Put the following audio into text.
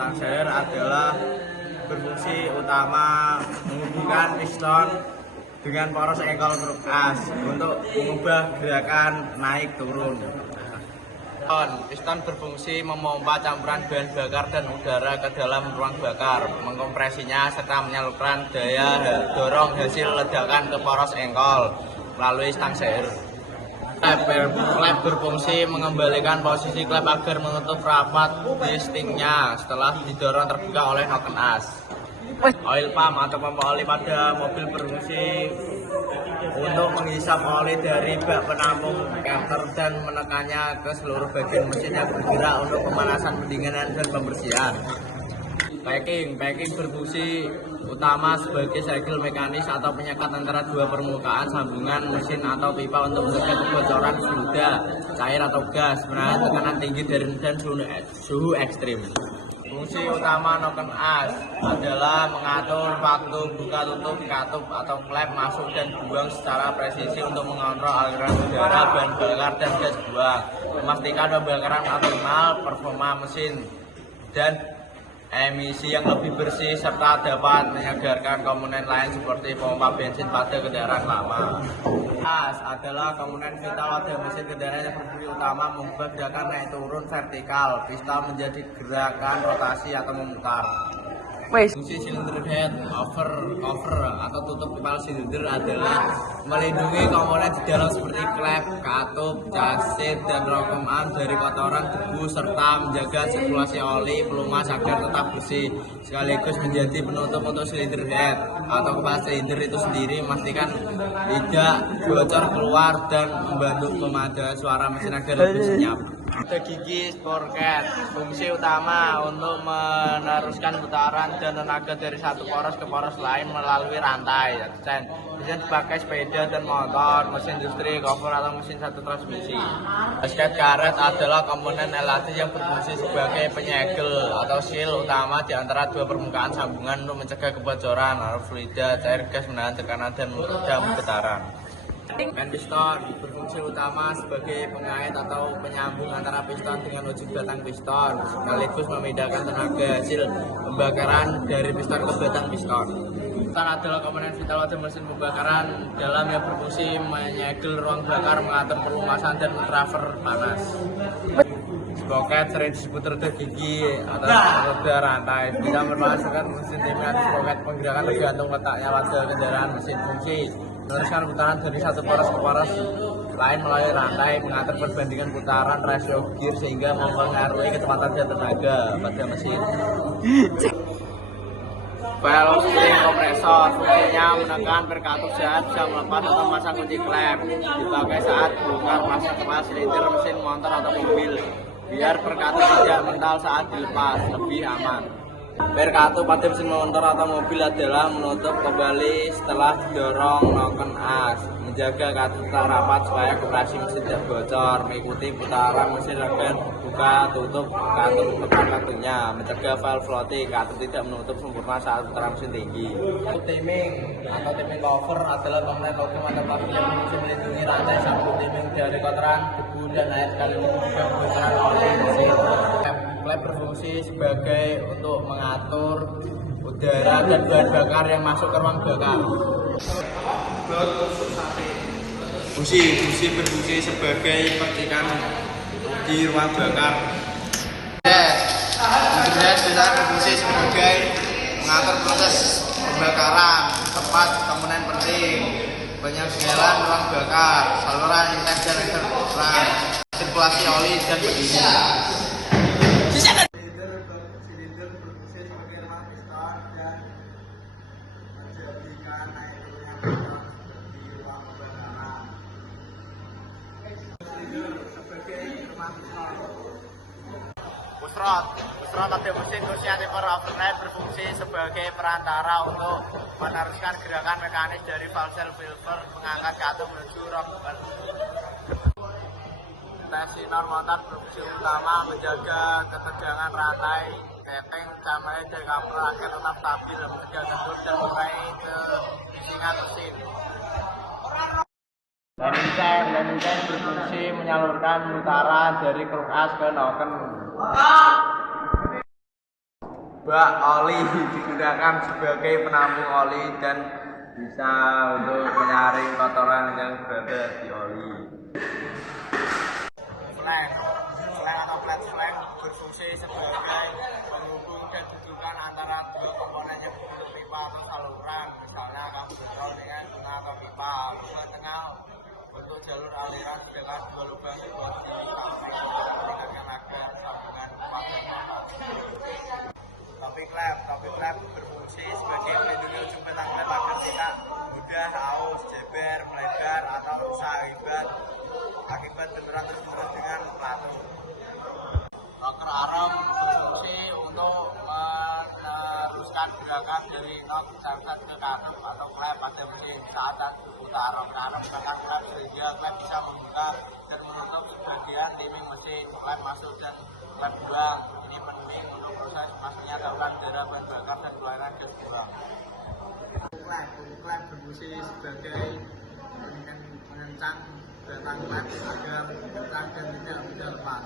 Stang Seiher adalah berfungsi utama menghubungkan piston dengan poros engkol truk as untuk mengubah gerakan naik turun. Piston berfungsi memompa campuran bahan bakar dan udara ke dalam ruang bakar, mengkompresinya serta menyalurkan daya dorong hasil ledakan ke poros engkol melalui stang Seiher. Klep berfungsi mengembalikan posisi klep agar menutup rapat di stingnya setelah didorong terbuka oleh noken as. Oil pump atau pompa oli pada mobil berfungsi untuk menghisap oli dari bak penampung carter dan menekannya ke seluruh bagian mesin yang bergerak untuk pemanasan, pendinginan, dan pembersihan. Packing berfungsi utama sebagai segel mekanis atau penyekat antara dua permukaan sambungan mesin atau pipa untuk mencegah kebocoran fluida, cair atau gas, menahan tekanan tinggi dan suhu ekstrim. Fungsi utama noken as adalah mengatur waktu buka tutup katup atau klep masuk dan buang secara presisi untuk mengontrol aliran udara, bahan bakar, dan gas buang, memastikan pembakaran optimal, performa mesin, dan emisi yang lebih bersih, serta dapat menyegarkan komponen lain seperti pompa bensin pada kendaraan lama. As adalah komponen vital pada mesin kendaraan yang berfungsi utama mengubah gerakan naik turun vertikal piston menjadi gerakan rotasi atau memutar. Fungsi silinder head cover atau tutup kepala silinder adalah melindungi komponen di dalam seperti klep, katup, chassis, dan rongkom arm dari kotoran, debu, serta menjaga sirkulasi oli pelumas agar tetap bersih, sekaligus menjadi penutup untuk silinder head atau kepala silinder itu sendiri, memastikan tidak bocor keluar dan membantu pemadam suara mesin agar lebih senyap. Ada gigi sprocket, fungsi utama untuk meneruskan putaran dan tenaga dari satu poros ke poros lain melalui rantai. Bisa dipakai sepeda dan motor, mesin industri, cover, atau mesin satu transmisi. Basket karet adalah komponen elastis yang berfungsi sebagai penyegel atau seal utama di antara dua permukaan sambungan untuk mencegah kebocoran fluida, cair, gas, menahan tekanan, dan meredam getaran. Main piston berfungsi utama sebagai pengait atau penyambung antara piston dengan ujung batang piston, sekaligus memindahkan tenaga hasil pembakaran dari piston ke batang piston. Piston adalah komponen vital pada mesin pembakaran dalam yang berfungsi menyegel ruang bakar, mengatur pelumasan, dan mentransfer panas. Sprocket sering disebut roda gigi atau roda rantai. Bisa merupakan mesin timnya sprocket penggerakan tergantung letaknya pada kendaraan mesin. Fungsi meneruskan putaran dari satu poros ke poros lain melalui rantai, mengatur perbandingan putaran rasio gear sehingga mempengaruhi kecepatan dan tenaga pada mesin. Valve spring kompresor fungsinya menekan perkatus saat bisa melepas atau memasang kunci klep, dipakai saat bongkar pasang kepala silinder mesin motor atau mobil biar perkatus tidak mental saat dilepas, lebih aman. Perkatus pada mesin motor atau mobil adalah menutup kembali setelah didorong noken as, menjaga katup tetap rapat supaya koperasi mesin tidak bocor, mengikuti putaran mesin regen buka tutup katup tepat waktunya, mencegah valve floating, katup tidak menutup sempurna saat putaran mesin tinggi. Timing atau timing cover adalah komponen logam atau plastik yang berfungsi melindungi rantai sabuk timing dari kotoran, debu, dan air sekaligus juga kebocoran oli mesin. Klep berfungsi sebagai untuk mengatur udara dan bahan bakar yang masuk ke ruang bakar. Fungsi berfungsi sebagai percikan di ruang bakar. Bisa berfungsi sebagai mengatur proses pembakaran, tempat komponen penting, penyegelan ruang bakar, saluran intake dan eksternal, sirkulasi oli dan pendingin. Silinder berfungsi sebagai ruang piston dan menjadikan naik turunnya piston di ruang pembakaran. Silinder sebagai ruang piston. Pustrot pada mesin khususnya tipe overdrive berfungsi sebagai perantara untuk meneruskan gerakan mekanis dari valve filter mengangkat katup menuju rok. Tensioner motor berfungsi utama menjaga ketegangan rantai, keteng, camai, dan kabel agar tetap stabil, mencegah kendor dan mengurai kebisingan mesin. Landing berfungsi menyalurkan putaran dari kruk as ke noken. Bak oli digunakan sebagai penampung oli dan bisa untuk menyaring kotoran yang berada di oli. Flap atau flat flap berfungsi sebagai penghubung dan hubungan antara dua komponen yang pipa atau saluran, misalnya kabel dengan tengah atau pipa. Ke tengah untuk jalur aliran dengan dua lubang dibuat mengingatkan agar sambungan Topi klep berfungsi sebagai pelindung ujung petak-petak agar tidak mudah aus, jeber, melebar atau rusak akibat benturan tersebut dengan pelatuk. Loker arm berfungsi untuk meneruskan gerakan dari nok sampai ke kanan atau klep pada mesin saat putar arm petak klep sehingga klep bisa membuka dan menutup sebagian limbing mesin. Klep masuk dan klep buang. Ini penting untuk proses masuknya saluran udara bahan bakar dan keluaran gas buang. Klep berfungsi sebagai pengencang batang klep agar kencang dan tidak mudah lepas.